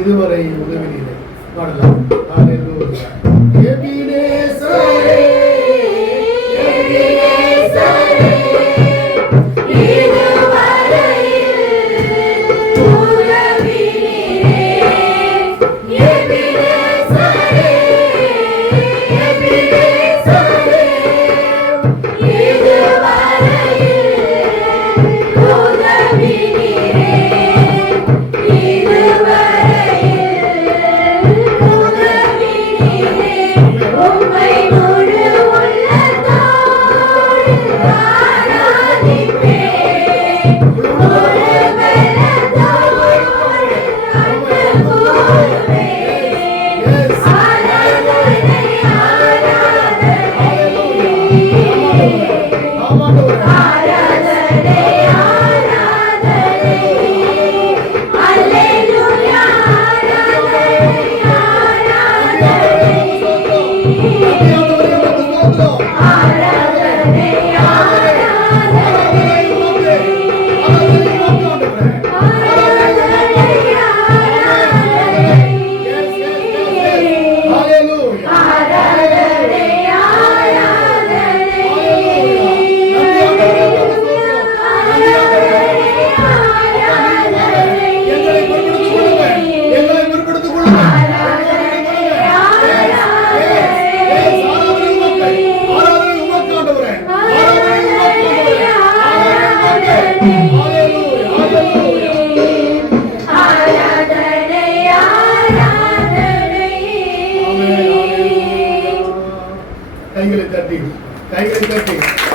இதுவரை உதவினீரே பாடலாம். ஹல்லேலூயா. எபினேசரே எபினேசரே இதுவரை உதவினீரே எபினேசரே எபினேசரே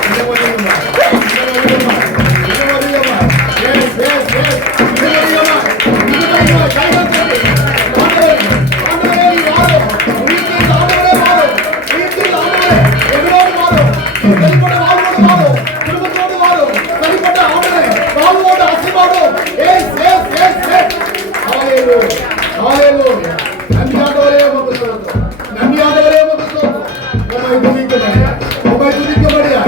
இதுவரை உதவினீரே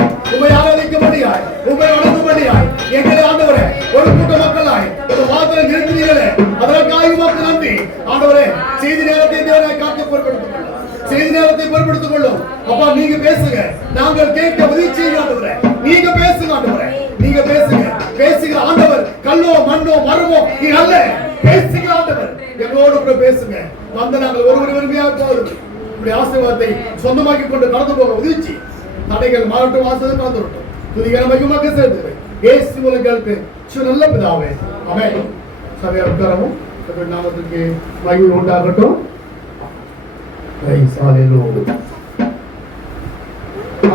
நீங்க பேசுங்க, நாங்கள் கேட்க உதவி செய்யுங்க. நீங்க பேசுங்க ஆண்டவரே, நீங்க பேசுங்க. பேசுகிற ஆண்டவர் கல்லோ மண்ணோ மரமோ நீ அல்ல, பேசுகிற ஆண்டவர் எங்களோடு கூட பேசுங்க. வந்த நாங்கள் ஒருவர் உரிமையாக போகிறோம். இப்படி ஆசீர்வாதத்தை சொந்தமாக்கி கொண்டு கடந்து போக உதவி தடைகள் மாறட்டும், ஆசீர்வாதம் கடந்து வரட்டும். துதிகர மகிமையாக சேர்த்து இயேசு மூலங்களுக்கு நல்ல பிதாவே ஆமென். சபையை உட்காரவும், நாமத்துக்கு மகிமை உண்டாகட்டும்.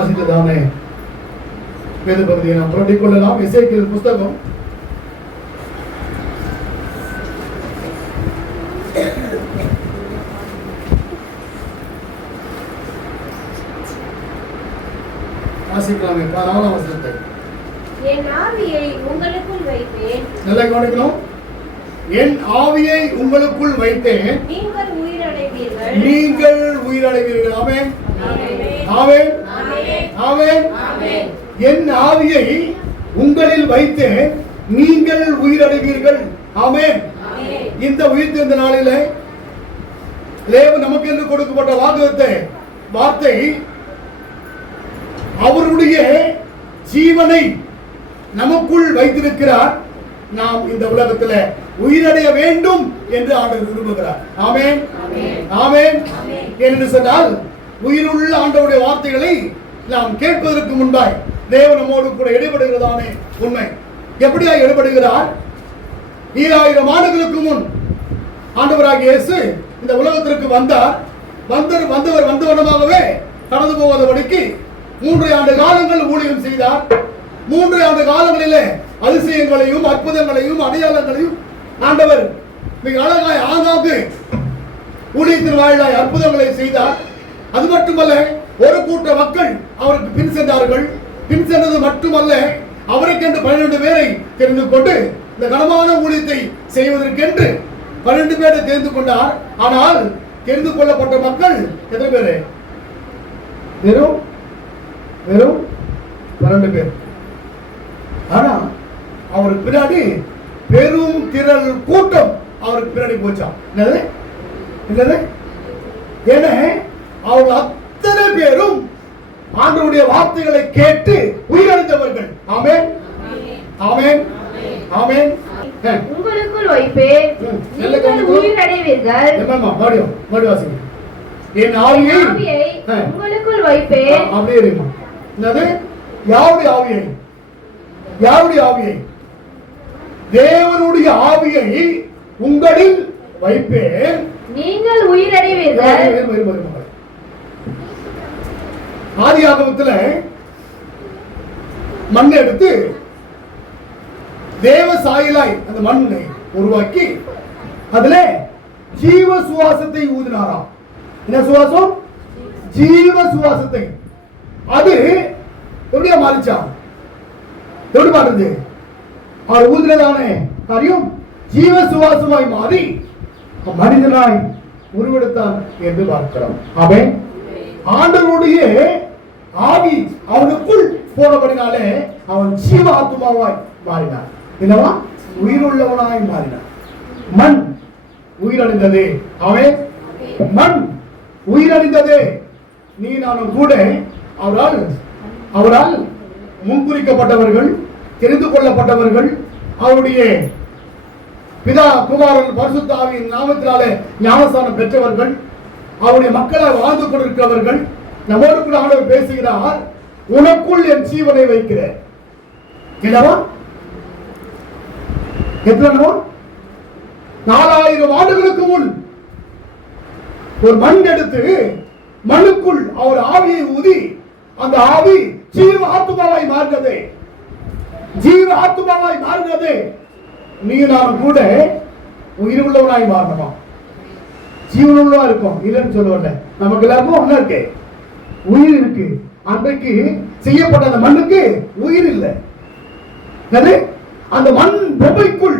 ஆசிரியதானே வேத பகுதியை நாம் புரட்டிக் கொள்ளலாம். எசேக்கியேல் புஸ்தகம் 4ஆம் வசனத்தை என் ஆவியை உங்களுக்குள் வைத்தேன். நல்லா கவனிக்கணும். என் ஆவியை உங்களுக்குள் வைத்தேன், நீங்கள் உயிரடைவீர்கள். நீங்கள் உயிரடைவீர்கள். ஆமென் ஆமென் ஆமென் ஆமென். என் ஆவியை உங்களில் வைத்தேன், நீங்கள் உயிரடைவீர்கள். ஆமென். இந்த உயிர்த்தெழுந்த நாளிலே தேவன் நமக்கு என்று கொடுக்கப்பட்ட வார்த்தை அவருடைய ஜீவனை நமக்குள் வைத்திருக்கிறார். நாம் இந்த உலகத்தில் உயிரடைய வேண்டும் என்று ஆண்டவர் விரும்புகிறார். ஆமென் ஆமென். என்று சொன்னால் உயிருள்ள ஆண்டவருடைய வார்த்தைகளை நாம் கேட்பதற்கு முன்பாய் தேவன் நம்மோடு கூட இடைபடுகிறதானே உண்மை. எப்படியா இடைபடுகிறார்? 2000 ஆண்டுகளுக்கு முன் ஆண்டவராகிய இயேசு இந்த உலகத்திற்கு வந்தார். வந்தவர் வந்தவனமாகவே கடந்து போவதபடிக்கு 3 ஆண்டு காலங்கள் ஊழியம் செய்தார். 3 ஆண்டு காலங்களிலே அதிசயங்களையும் அற்புதங்களையும் அடையாளங்களையும் ஆண்டவர் மிக அழகாய் ஆங்காங்கு ஊழியத்தின் வாயிலாய் அற்புதங்களை செய்தார். அது மட்டுமல்ல, ஒரு கூட்ட மக்கள் அவருக்கு பின் சென்றார்கள். பின் சென்றது மட்டுமல்ல, அவருக்கென்று 12 பேரை தெரிந்து கொண்டு இந்த கனமான ஊழியத்தை செய்வதற்கென்று 12 பேரை தெரிந்து கொண்டார். ஆனால் தெரிந்து கொள்ளப்பட்ட மக்கள் எத்தனை பேரு? வெறும் 12 பேர். ஆனா அவருக்கு பின்னாடி பெரும் திரள் கூட்டம் அவருக்கு பின்னாடி போச்சான். என்னது? ஏன்னா அவங்க அத்தனை பேரும் ஆண்டவருடைய வார்த்தைகளை கேட்டு உயிரிழந்தவர்கள். ஆமென், ஆமென், ஆமென். உங்களுக்குள் வைப்பேன், நீங்கள் உயிரடைவீர்கள். மறுவாசிங்க. என் ஆவியை உங்களுக்குள் வைப்பேன். அப்படியே இருமா. என்னது? யாருடைய ஆவியை? யாருடைய ஆவியை? தேவனுடைய ஆவியை உங்களில் வைப்பேன், நீங்கள் உயிரடைவீர்கள். ஆதியாகமத்தில் மண் எடுத்து தேவ சாயலாய் அந்த மண்ணை உருவாக்கி அதுல ஜீவ சுவாசத்தை ஊதினாராம். என்ன சுவாசம்? ஜீவ சுவாசத்தை. அது எப்படியா மாறிச்சா? எப்படி மாறுது? அவர் ஊதினதானே காரியம் ஜீவ சுவாசமாய் மாறி மனிதனாய் உருவெடுத்தான் என்று பார்க்கிறோம். ஆமென். ஆண்டவருடைய ஆவி அவனுக்குள் போனபடினாலே அவன் ஜீவ ஆத்மாவாய் மாறினான். என்னவா? உயிருள்ளவனாய் மாறினான். மண் உயிரடைந்தது. ஆமென். மண் உயிரடைந்தது. நீ நானும் கூட அவரால் முன்குறிக்கப்பட்டவர்கள், தெரிந்து கொள்ளப்பட்டவர்கள், அவருடைய பிதா குமாரன் பரிசுத்த ஆவியின் நாமத்தினாலே ஞானஸ்நானம் பெற்றவர்கள், அவருடைய மக்களால் வாழ்ந்து கொண்டிருக்கிறவர்கள். நம்மோடு கூட ஆண்டவர் பேசுகிறார், உனக்குள் என் ஜீவனை வைக்கிறேன். என்னவா? எத்தனை? 4000 ஆண்டுகளுக்கு முன் ஒரு மண் எடுத்து மண்ணுக்குள் அவர் ஆவியை ஊதி அந்த ஆவி ஜீவ ஆத்மாவாய் மாறினது. ஜீவ ஆத்மாவாய் மாறினது. நீ நான் கூட உயிர் உள்ளவனாய் மாறணுமா? ஜீவன் உள்ளவா இருக்கும். இல்லைன்னு சொல்லுவல. நமக்கு எல்லாருக்கும் ஒண்ணு இருக்கு, உயிர் இருக்கு. அன்றைக்கு செய்யப்பட்ட அந்த மண்ணுக்கு உயிர் இல்லை. அந்த மண் பொம்மைக்குள்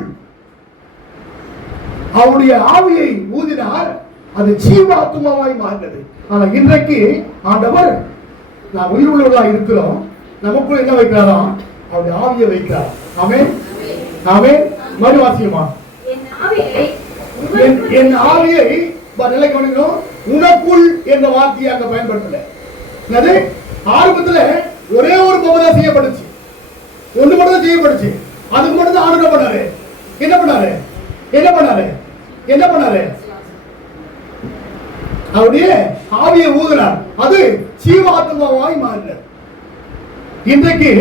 அவருடைய ஆவியை ஊதினார், அது ஜீவ ஆத்மாவாய் மாறினது. ஆனா இன்றைக்கு ஆண்டவர் நான் உயிர் உள்ளவர்களா இருக்கிறோம், நமக்குள்ள என்ன வைக்கிறாராம்? அவருடைய ஆவியை வைக்கிறார். ஆமென், ஆமென். மறுவாசியமா என் ஆவியை நிலை கவனிக்கணும். உனக்குள் என்ற வார்த்தையை அங்க பயன்படுத்தல. ஆரம்பத்துல ஒரே ஒரு பொம்மை தான் செய்யப்பட்டுச்சு, ஒன்று மட்டும் தான் செய்யப்பட்டுச்சு. அதுக்கு மட்டும் தான் ஆண்டவர் பண்ணாரு. என்ன பண்ணாரு? என்ன பண்ணாரு? என்ன பண்ணாரு? அவருடைய ஆவியை ஊதினார், அது ஜீவாத்மாவாய் மாறினார். இன்றைக்கு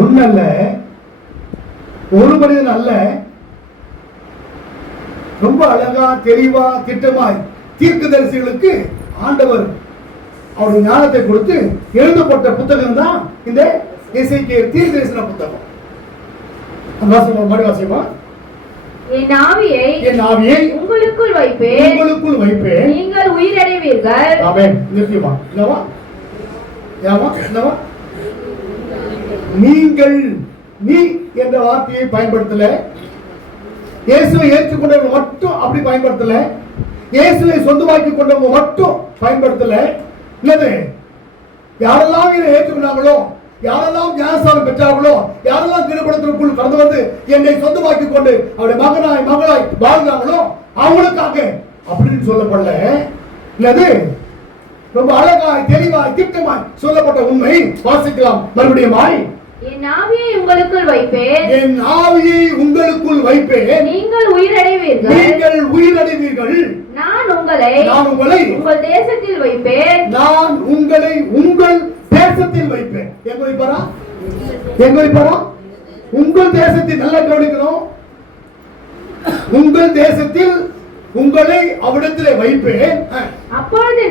ஒன்னல்ல, ஒரு மனிதன் அல்ல, ரொம்ப அழகா தெளிவா திட்டமாய் தீர்க்கதரிசிகளுக்கு ஆண்டவர் அவருடைய ஞானத்தை கொடுத்து எழுதப்பட்ட புத்தகம் தான் இந்த எசேக்கியேல் தீர்க்கதரிசன புத்தகம். மறுவாசியமா? என் ஆவியை உங்களுக்குள் வைப்பேன், நீங்கள் உயிரடைவீர்கள். ஆமென். நிச்சயமா. என்னவா? யாமா? என்னவா? நீங்கள், நீ என்ற வார்த்தையை பயன்படுத்தல. இயேசுவை ஏற்றுக்கொண்டவங்க மட்டும் அப்படி பயன்படுத்தல. இயேசுவை சொந்தமாக்கி கொண்டவங்க மட்டும் பயன்படுத்தல. இல்லது யாரெல்லாம் இதை ஏற்றுக்கொண்டாங்களோ, யாரெல்லாம் ஞானஸ்நானம் பெற்றார்களோ, யாரெல்லாம் திருப்படத்திற்குள் கடந்து வந்து என்னை சொந்தமாக்கி கொண்டு அவருடைய மகளாய் வாழ்ந்தாங்களோ அவங்களுக்காக அப்படின்னு சொல்லப்படல. இல்லது ரொம்ப அழகாய் தெளிவாய் திட்டமாய் சொல்லப்பட்ட உண்மை. வாசிக்கலாம் மறுபடியும். என் ஆவியை உங்களுக்குள் வைப்பேன், என் ஆவியை உங்களுக்குள் வைப்பேன், நீங்கள் உயிரடைவீர்கள். நீங்கள் உயிரடைவீர்கள். நான் உங்களை உங்கள் தேசத்தில் வைப்பேன், நான் உங்களை உங்கள் தேசத்தில் வைப்பேன். எங்க வைப்பாரா? எங்க வைப்பாரா? உங்கள் தேசத்தில். நல்லா கவனிக்கணும். உங்கள் தேசத்தில் உங்களை அவ்விடத்திலே வைப்பேன். அப்பொழுது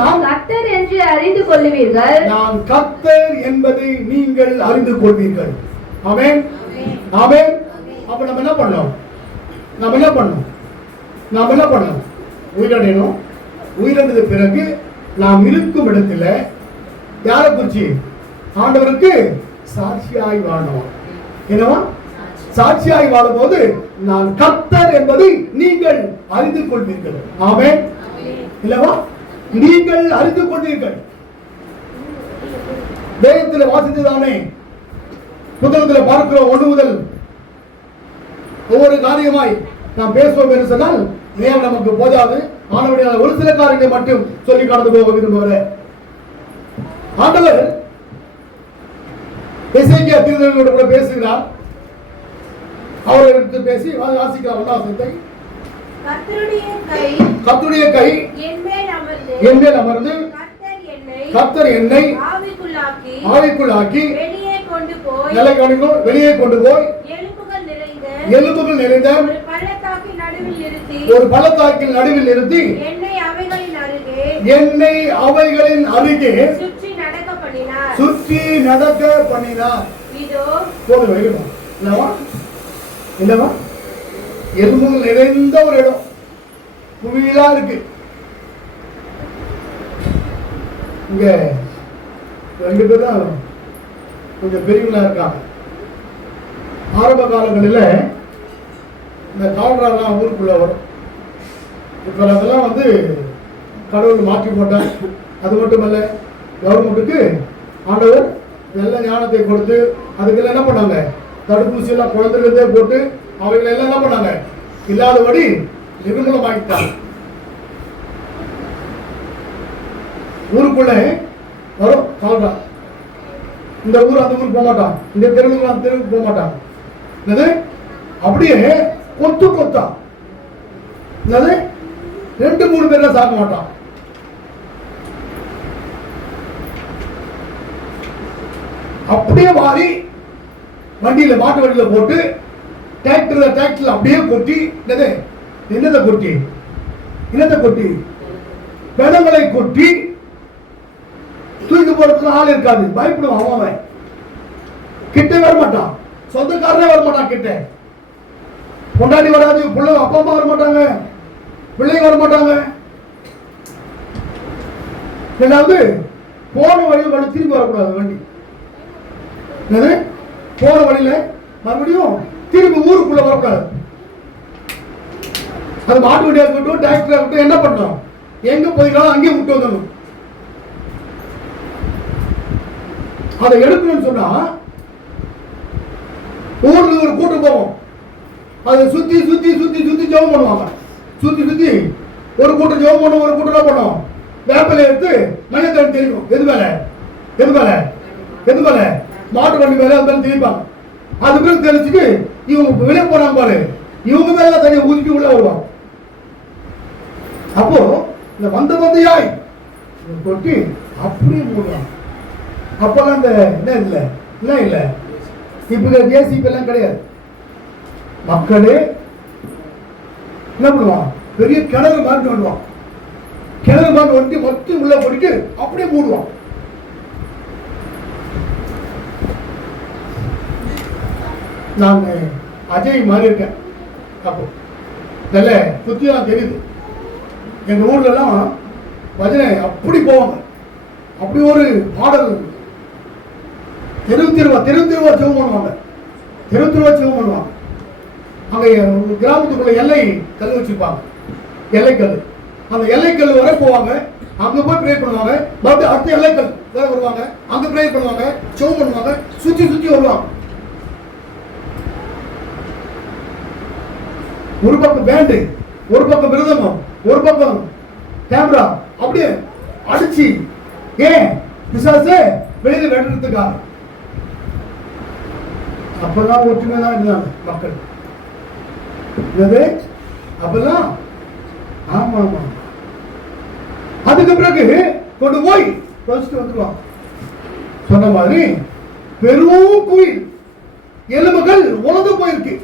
நான் கர்த்தர் என்று அறிந்து கொள்வீர்கள். நான் கர்த்தர் என்பதை நீங்கள் அறிந்து கொள்வீர்கள். ஆமென், ஆமென். அப்ப நம்ம என்ன பண்ணோம்? உயிரடையணும். உயிரிழந்தது பிறகு நாம் இருக்கும் இடத்துல யாரை குறிச்சு? ஆண்டவருக்கு சாட்சியாய் வாழணும். என்னவா? சாட்சியாய் வாழும்போது நான் கர்த்தர் என்பதை நீங்கள் அறிந்து கொள்வீர்கள். ஆமென். இல்லவா? நீங்கள் அறிந்து கொள்வீர்கள். வேதத்தில் வாசித்துதானே புத்தகத்தில் பார்க்கிறோம். 1 முதல் ஒவ்வொரு காரியமாய் நாம் பேசுவோம் என்று சொன்னால் நேரம் நமக்கு போதாது. ஆனவடியால் ஒரு சில காரியங்களை மட்டும் சொல்லி கடந்து போக விரும்புகிறேன். ஆண்டவர் எசேக்கியா தீர்க்கதரிசியோடு கூட பேசுகிறார். அவர்களுக்கு பேசி வாசிக்கிறார். 1 வசனத்தை. கர்த்தருடைய கை என் மேல் அமர்ந்து கர்த்தர் என்னை ஆவிக்குள்ளாக்கி வெளியே கொண்டு போய் எலும்புகள் நிறைந்த ஒரு பள்ளத்தாக்கின் நடுவில் நிறுத்தி என்னை அவைகளின் அருகே சுற்றி நடக்க பண்ணினார். இல்லவா? எலும்புகள் நிறைந்த ஒரு இடம், புவியிலா இருக்கு. இங்க 2 பேர் தான் கொஞ்சம் பெரியவங்களா இருக்காங்க. ஆரம்ப காலங்களில் இந்த கால்ராலாம் ஊருக்குள்ள வரும். இப்போ அதெல்லாம் வந்து கடவுள் மாற்றி போட்டார். அது மட்டுமல்ல, கவர்மெண்ட்டுக்கு ஆண்டவர் நல்ல ஞானத்தை கொடுத்து அதுக்கெல்லாம் என்ன பண்ணாங்க? தடுப்பூசி எல்லாம் குழந்தைகளே போட்டு அவைகளை எல்லாம் என்ன பண்ணாங்க? இல்லாதபடி நிர்மூலமாக்கிட்டாங்க. ஊருக்குள்ள வரும் கால்ரா. இந்த ஊர் அந்த ஊருக்கு போக மாட்டான், இந்த தெருவுக்கு அந்த தெருவுக்கு போக மாட்டான். என்னது? அப்படியே கொத்து கொத்தா. என்னது? 2-3 பேர்ல சாப்பிட மாட்டான். அப்படியே வாரி வண்டியில மாட்டு வண்டியில போட்டு டிராக்டர்ல அப்படியே கொட்டி. என்னதை கொட்டி பெணங்களை கொட்டி தூக்கி போறதுக்கு ஆள் இருக்காது. பயப்படுவான். அவன் கிட்ட வர மாட்டான். சொந்தக்காரனே வர மாட்டான் கிட்ட. கொண்டாடி வராது. பிள்ளை அப்பா அம்மா வர மாட்டாங்க, பிள்ளைங்க வர மாட்டாங்க. ரெண்டாவது, போன வழியில் திரும்பி வரக்கூடாது வண்டி. என்னது? போன வழியில மறுபடியும் திரும்பி ஊருக்குள்ள வரக்கூடாது. அது மாட்டு வண்டியா இருக்கட்டும், டிராக்டரா இருக்கட்டும், என்ன பண்ணணும்? எங்க போயிருக்காலும் அங்கேயே விட்டு வந்துடணும். அதை எடுக்கணும்னு சொன்னா ஊர்ல ஒரு கூட்டம் போவோம். அதை சுத்தி சுத்தி சுத்தி சுத்தி ஜெபம் பண்ணுவாங்க. சுத்தி ஒரு கூட்டம் ஜெபம் பண்ணும், ஒரு கூட்டம் பண்ணும். வேப்பலை எடுத்து மனிதன் தெரியும். எது மேல மாட்டு வண்டி மேல அது மேல திணிப்பாங்க. அது பேர் தெரிஞ்சுட்டு இவங்க வெளியே போனாங்க பாரு, இவங்க மேல தனியை ஊதிட்டு உள்ள வருவாங்க. அப்போ இந்த வந்தையாய் கொட்டி அப்படியே மூடுவாங்க. அப்பெல்லாம் இந்த என்ன இல்லை இப்ப ஜேசிபி எல்லாம் கிடையாது. மக்களே என்ன பண்ணுவான்? பெரிய கிணறு மாதிரி வருவான். கிணறு மாதிரி ஒட்டி மொத்தம் உள்ள போட்டு அப்படியே மூடுவான். நான் அஜய் மாதிரி இருக்கேன். அப்போ நல்ல சுத்தியெல்லாம் தெரியுது. எங்க ஊர்ல எல்லாம் பஜனை அப்படி போவாங்க. அப்படி ஒரு பாடல் தெருவா செவம் பண்ணுவாங்க. தெருவா செவம் பண்ணுவாங்க. அங்க கிராமத்துக்குள்ள எல்லை கல் வச்சிருப்பாங்க. எல்லைக்கல். அந்த எல்லைக்கல் வரை போவாங்க. அங்க போய் ப்ரே பண்ணுவாங்க. மறுபடியும் அடுத்த எல்லைக்கல் வேற வருவாங்க. அங்க ப்ரே பண்ணுவாங்க, செவம் பண்ணுவாங்க, சுத்தி வருவாங்க. ஒரு பக்கம் பேண்டு, ஒரு பக்கம் மிருதங்கம், ஒரு பக்கம் கேமரா, அப்படியே அடிச்சு ஏன் பிசாசு வெளியில வெட்டுறதுக்காக. அப்பெல்லாம் ஒற்றுமைதான் இருந்தாங்க மக்கள். அப்பெல்லாம் ஆமா. அதுக்கு பிறகு கொண்டு போய் வந்துருவாங்க. சொன்ன மாதிரி பெரும் குயில், எலும்புகள் உலர்ந்து போயிருக்கு.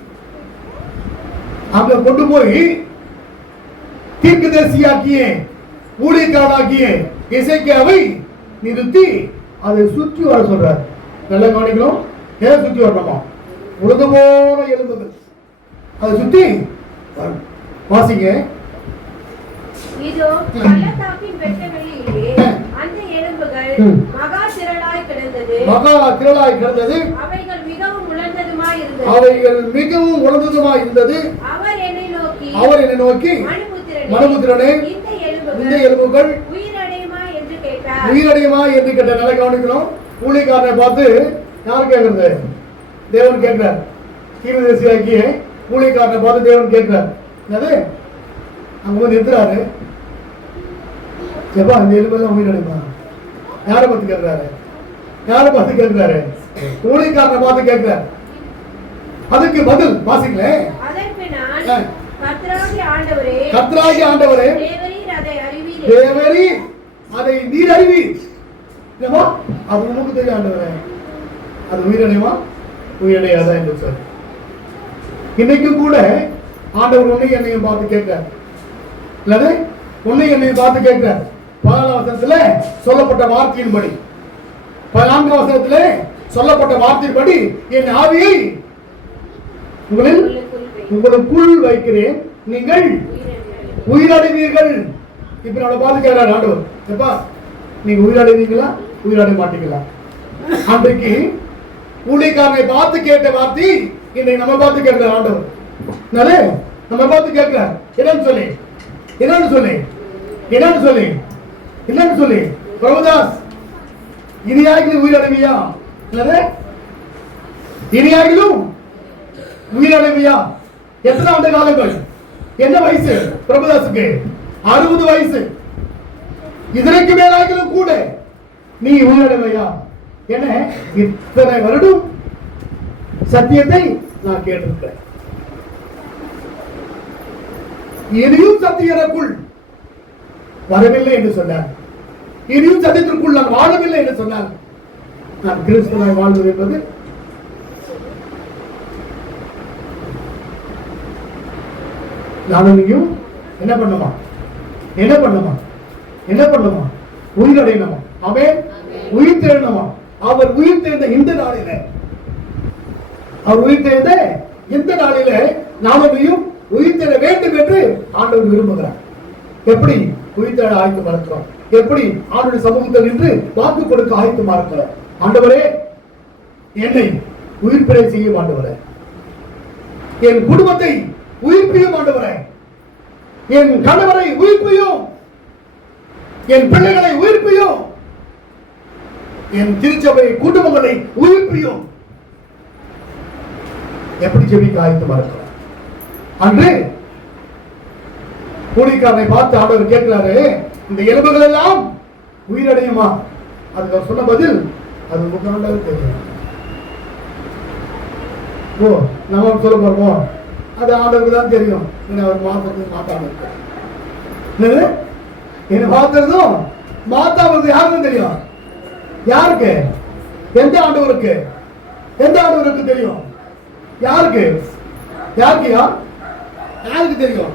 அங்க கொண்டு போய் தீர்க்கதரிசியாக்கிய ஊழியக்காரனாகிய எசேக்கியாவை நிறுத்தி அதை சுற்றி வர சொல்றார். நல்லா கவனிக்கணும். ஏன் சுற்றி வரணுமா? உலர்ந்து போன எலும்புகள் அதை சுற்றி வாசிங்க. இதோ பள்ளத்தாக்கின் வெட்டவெளியிலே அந்த எலும்புகள் மகா திரளாய் கிடந்தது. அவைகள் மிகவும் உலர்ந்ததுமாய் இருந்தது. அவர் என்னை நோக்கி மனுபுத்திரனே, இந்த எலும்புகள் உயிரடையுமா என்று கேட்டார். நல்லா கவனிக்கணும். ஊழியக்காரனை பார்த்து யார் கேட்கறது? தேவன் கேட்கிறார். தீர்க்கதரிசியாகிய ஊழியக்காரனை பார்த்து தேவன் கேட்கிறார். என்னது? அங்க வந்து நிறுத்துறாரு. எப்பா இந்த எலும்பெல்லாம் உயிரடையுமா? யாரை பார்த்து கேட்கிறாரு? ஊழியக்காரனை பார்த்து கேட்கிறார். அதுக்கு பதில் வாசிக்கல. கர்த்தராகிய ஆண்டவரே, தேவரீர் அதை நீர் அறிவீர். என்னமா? அது உமக்கு தெரியும் ஆண்டவரே. அது உயிரடையுமா? உயிரடையாதா என்று சொல். இன்னைக்கும் கூட ஆண்டவர் உன்னை என்னையும் பார்த்து கேட்கிறார். இல்லது உன்னை என்னையும் பார்த்து கேட்கிறார். 14 வசனத்துல சொல்லப்பட்ட வார்த்தையின்படி, 14 வசனத்துல சொல்லப்பட்ட வார்த்தையின்படி என் ஆவியை உங்களுக்குள் வைக்கிறேன், நீங்கள் உயிரடைவீர்கள். இப்ப நம்மளை பார்த்து கேட்கிறார் ஆண்டவர். எப்பா நீங்க உயிரடைவீங்களா, உயிரடைய மாட்டீங்களா? அன்றைக்கு ஊழியக்காரனை பார்த்து கேட்ட வார்த்தை இன்னைக்கு நம்ம பார்த்து கேட்கிறார் ஆண்டவர். நம்ம பார்த்து கேட்கிறார். என்னன்னு சொல்லி பிரபுதாஸ், இனியாகிலும் உயிரடைவியா? இனியாகிலும் உயிரடைவியா? எத்தனை ஆண்டு காலங்கள்? என்ன வயசு பிரபுதாசுக்கு? 60 வயசு. இதற்கு மேலாகிலும் கூட நீ உயிரடைவையா? என்ன இத்தனை வருடம் சத்தியத்தை நான் கேட்டிருக்கிறேன். இனியும் சத்தியத்திற்குள் வரவில்லை என்று சொன்னார். இனியும் சத்தியத்திற்குள் நான் வாழவில்லை என்று சொன்னார். நான் கிறிஸ்துவாய் வாழ்வது என்பது நானும் என்ன பண்ணுமா? உயிரடையணுமா? அவன் உயிர் தேடணுமா? அவர் உயிர் தேர்ந்த இந்த நாளில, நானும் உயிர் தேட வேண்டும் என்று ஆண்டவர் விரும்புகிறார். எப்படி உயிர் தேட ஆயத்தமா இருக்கிறோம்? எப்படி ஆண்டவருடைய சமூகத்தில் நின்று வாக்கு கொடுக்க ஆயத்தமா இருக்கிறோம்? ஆண்டவரே, என்னை உயிர்ப்பிடை செய்யும் ஆண்டவரே, என் குடும்பத்தை உயிர்ப்பியும் ஆண்டவரே, என் கணவரை உயிர்ப்பியும், என் பிள்ளைகளை உயிர்ப்பியும், என் திருச்சபை குடும்பங்களை உயிர்ப்பியும். எப்படி ஜெபிக்க ஆயத்தமா இருக்கிறோம்? அன்று கூலிக்காரனை பார்த்து ஆண்டவர் கேட்கிறாரு, இந்த எலும்புகள் எல்லாம் உயிரடையுமா? அதுக்கு அவர் சொன்ன பதில், அது ஆண்டவர் தெரியும். நம்ம சொல்ல போறோம், அது ஆண்டவருக்கு தான் தெரியும். அவர் மாத்தாம இருக்காரு. என்ன மாத்துறதும் மாத்தாமது யாருக்கும் தெரியும். யாருக்கு? எந்த ஆண்டவருக்கு தெரியும்? யாருக்கு தெரியும்?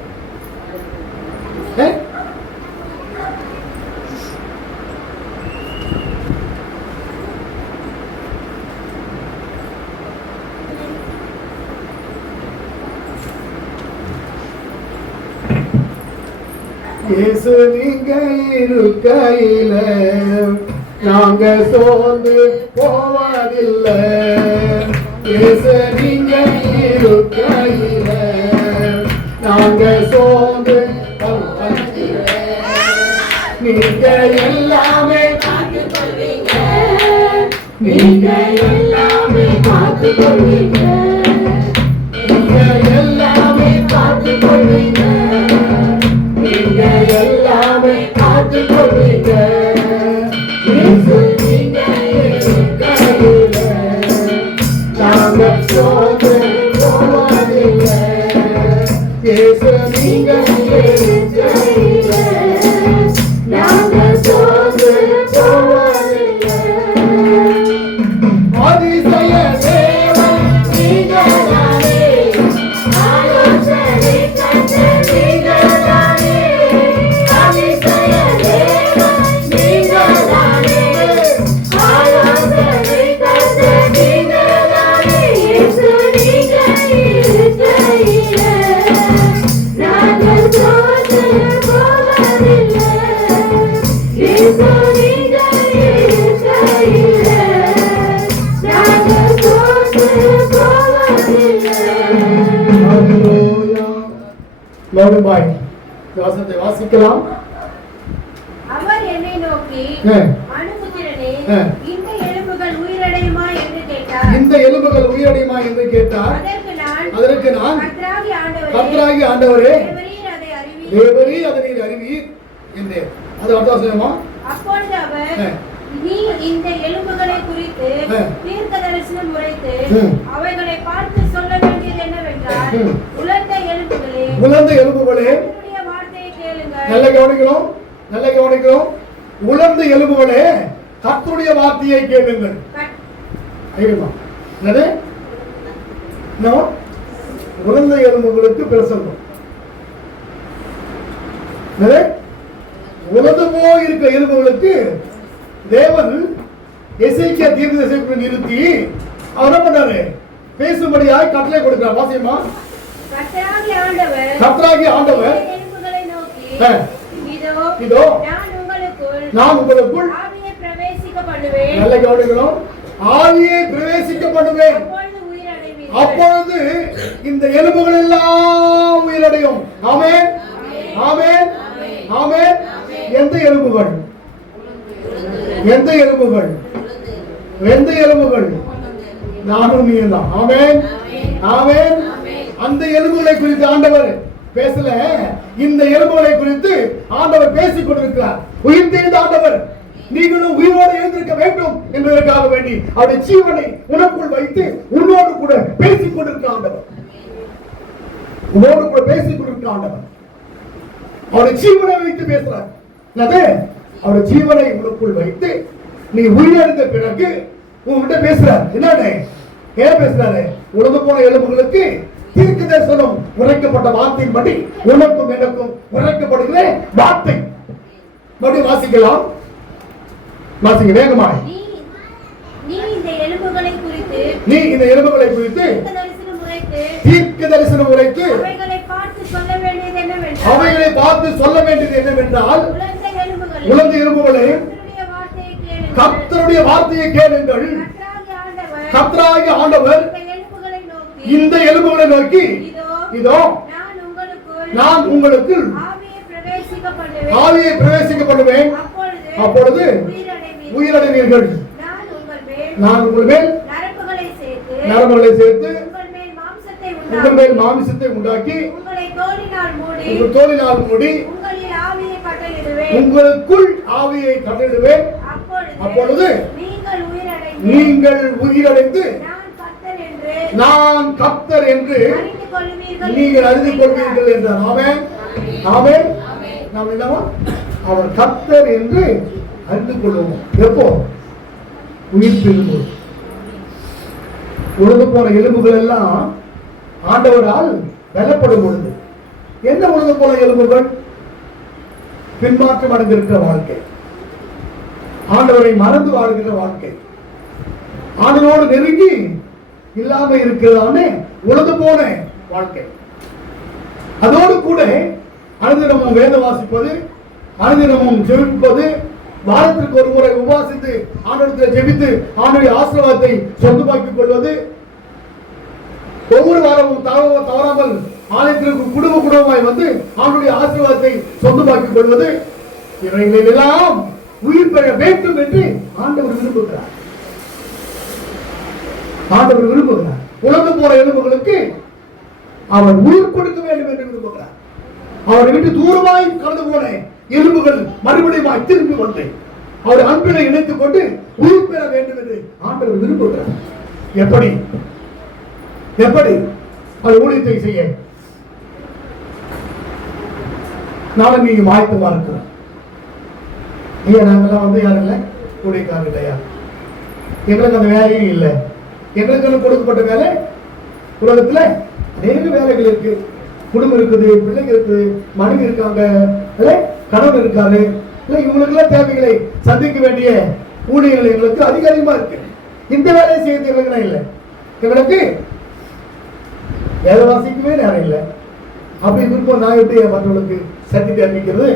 இயேசு நீங்க இருக்கையில நாங்க சோர்ந்து போவதில்லை. இயேசு நீங்க இருக்கையில நாங்க சோர்ந்து போவதில்லை. நீங்க எல்லாமே பார்த்துக்கொள்வீங்க. நீங்க எல்லாமே பார்த்துக்கொள்வீங்க. நீங்க எல்லாமே பார்த்துக்கொள்வீங்க. நீங்க எல்லாமே பார்த்துக்கொள்வீங்க. இயேசு நீங்க இருக்கையில நாங்க சோர்ந்து போவதில்லை. இயேசு நீங்க இருக்கையில நாங்க சோர்ந்து போவதில்லை. ஆதி வசனத்தை வாசிக்கலாம். அவர் என்னை நோக்கி மனுபுத்திரனே, இந்த எலும்புகள் உயிரடையுமா என்று கேட்டார். இந்த எலும்புகள் உயிரடையுமா என்று கேட்டார். அதற்கு நான் கர்த்தராகிய ஆண்டவரே, தேவரீர் அதை நீர் அறிவீர் என்றேன். அது அர்த்தம் சொல்லுமா? அப்பொழுது அவர், நீ இந்த எலும்புகளை குறித்து தீர்க்க தரிசனம் உரைத்து அவைகளை பார்த்து சொல்ல வேண்டியது என்னவென்றால், உலர்ந்த எலும்புகளே, என்னுடைய வார்த்தையை கேளுங்கள். நல்ல கவனிக்கிறோம், நல்ல கவனிக்கிறோம். உலர்ந்த எலும்புகளே, கர்த்தருடைய வார்த்தையை கேளுங்கள். என்னது? உலர்ந்த எலும்புகளுக்கு பிரசங்கம். உலர்ந்து போயிருக்கிற எலும்புகளுக்கு தேவன் எசேக்கியா தீர்க்கதரிசியை நிறுத்தி அவர் என்ன பண்றாரு? பேசும்படியாய் கட்டளை கொடுக்கிறார். வாசியமா? கர்த்தராகிய ஆண்டவர் எலும்புகளை நோக்கி, இதோ நான் உங்களுக்குள் ஆவியை பிரவேசிக்க பண்ணுவேன். நல்ல கவனிக்கிறோம். ஆவியை பிரவேசிக்க பண்ணுவேன். அப்பொழுது இந்த எலும்புகள் எல்லாம் உயிரடையும். ஆமென், ஆமென், ஆமென். எந்த எலும்புகள்? எந்த எலும்புகள்? எந்த எலும்புகள்? நானும் நீயும் தான். ஆமென், ஆமென். அந்த எலும்புகளை குறித்து ஆண்டவர் பேசல, இந்த எலும்புகளை குறித்து ஆண்டவர் பேசிக் கொண்டிருக்கிறார். உயிர்த்தெழுந்த ஆண்டவர் நீங்களும் உயிரோடு எழுந்திருக்க வேண்டும் என்பதற்காக வேண்டி அவருடைய ஜீவனை உனக்குள் வைத்து உன்னோடு கூட பேசிக் கொண்டிருக்கிற ஆண்டவர், உன்னோடு கூட பேசிக் கொண்டிருக்கிற ஆண்டவர் அவருடைய ஜீவனை வைத்து பேசுறார். அவருடைய ஜீவனை உனக்குள் வைத்து நீ உயிரிழந்த பிறகு உங்ககிட்ட பேசுறார். என்னன்னு ஏன் பேசுறாரு? உலக போன எலும்புகளுக்கு தீர்க்க தரிசனம் உரைக்கப்பட்ட வார்த்தையின்படி உனக்கும் எனக்கும் உரைக்கப்படுகிற வார்த்தை. மறுபடியும் வாசிக்கலாம், வாசிங்க வேகமாய். நீ இந்த எலும்புகளை குறித்து தீர்க்க தரிசனம் உரைத்து அவைகளை பார்த்து சொல்ல வேண்டியது என்னவென்றால், உலர்ந்த எலும்புகளே, கர்த்தருடைய வார்த்தையை கேளுங்கள். கர்த்தராகிய ஆண்டவர் இந்த எலும்புகளை நோக்கி, இதோ நான் உங்களுக்கு ஆவியை பிரவேசிக்க பண்ணுவேன். அப்பொழுது உயிரடைவீர்கள். நான் உங்கள் மேல் நரம்புகளை சேர்த்து உங்கள் மேல் மாமிசத்தை உண்டாக்கி உங்கள் தோலினால் மூடி உங்களுக்குள் ஆவியை கட்டளிடுவேன். அப்பொழுது நீங்கள் உயிரடைந்து நான் கர்த்தர் என்று நீங்கள் அறிந்து கொள்வீர்கள் என்றார். ஆமென், ஆமென். நாம் என்னவா? அவர் கர்த்தர் என்று அறிந்து கொள்வோம். எப்போ? உயிர் பெறும்போது. உலர்ந்து போன எலும்புகள் எல்லாம் ஆண்டவரால் பலப்படும் பொழுது. என்ன உலர்ந்து போன எலும்புகள்? பின்மாற்றம் அடைந்திருக்கிற வாழ்க்கை, ஆண்டவரை மறந்து வாழ்கிற வாழ்க்கை, ஆண்டவரோடு நெருங்கி இல்லாம இருக்கிறதான உலர்ந்து போன வாழ்க்கை. அதோடு கூட அனுதினமும் வேத வாசிப்பது, அனுதினமும் ஜெபிப்பது, வாரத்திற்கு ஒரு முறை உபவாசித்து ஆண்டவரிடத்தில் ஜெபித்து ஆண்டவருடைய ஆசீர்வாதத்தை சொந்தமாக்கிக் கொள்வது, ஒவ்வொரு வாரமும் தவறாமல் ஆலயத்திற்கு குடும்பமாய் வந்து ஆண்டவருடைய ஆசீர்வாதத்தை சொந்தமாக்கிக் கொள்வது, இவைகளெல்லாம் உயிர் பெற வேண்டும் என்று ஆண்டவர் விரும்புகிறார். ஆண்டவர் விரும்புகிறார். உலர்ந்து போற எலும்புகளுக்கு அவர் உயிர் கொடுக்க வேண்டும் என்று விரும்புகிறார். அவரை விட்டு தூரமாய் கடந்து போன எலும்புகள் மறுபடியும் திரும்பி வந்து அவர் அன்பினை இணைத்துக் கொண்டு உயிர் பெற வேண்டும் என்று ஆண்டவர் விரும்புகிறார். எப்படி எப்படி அவர் ஊழியத்தை செய்ய நானும் நீங்க ஆயத்தமா இருக்கிறோம். நாங்கெல்லாம் வந்து யாரும் இல்லை, ஊழியக்காரர் இல்லையா? எங்களுக்கு அந்த வேலையும் இல்லை. எங்களுக்கு கொடுக்கப்பட்ட வேலை உலகத்துல அநேக வேலைகள் இருக்கு. குடும்பம் இருக்குது, பிள்ளைங்க இருக்குது, மனைவி இருக்காங்க, கணவன் இருக்காரு, இல்லை இவங்களுக்கு எல்லாம் தேவைகளை சந்திக்க வேண்டிய ஊழியர்கள் எங்களுக்கு அதிகமா இருக்கு. இந்த வேலையை செய்யறது எங்களுக்கு இல்லை. எங்களுக்கு வேலை வாசிக்கவே நேரம் இல்லை. அப்படி இருக்கும். நான் எப்படி மற்றவர்களுக்கு சத்தியத்தை அறிவிக்கிறது?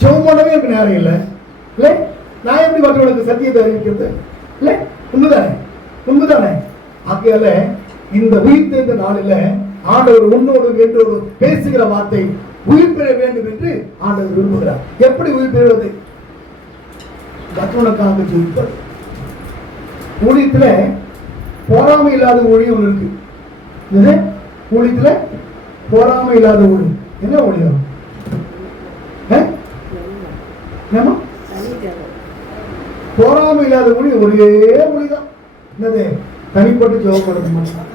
செவம் பண்ணவே எனக்கு நேரம் இல்லை. இல்லை நான் எப்படி மற்றவர்களுக்கு சத்தியத்தை அறிவிக்கிறது? இல்லை உண்மைதானே, உண்மைதானே. ஆகையால இந்த உயிர்த்தெழுந்த நாளில் ஆண்டவர் உன்னோடு என்னோடு பேசுகிற வார்த்தை உயிர் பெற வேண்டும் என்று ஆண்டவர் விரும்புகிறார். எப்படி உயிர் பெறுவது? கர்த்தருக்காக ஜெபிப்பது. ஊழியத்துல போராமை இல்லாத ஊழியம் ஒன்று இருக்கு. இது ஊழியத்துல போராமை இல்லாத ஊழியம். என்ன ஊழியம்? போராமை இல்லாத ஊழியம் ஒரே மொழிதான். என்னது? தனிப்பட்டு ஜெபம் பண்றது மட்டும்.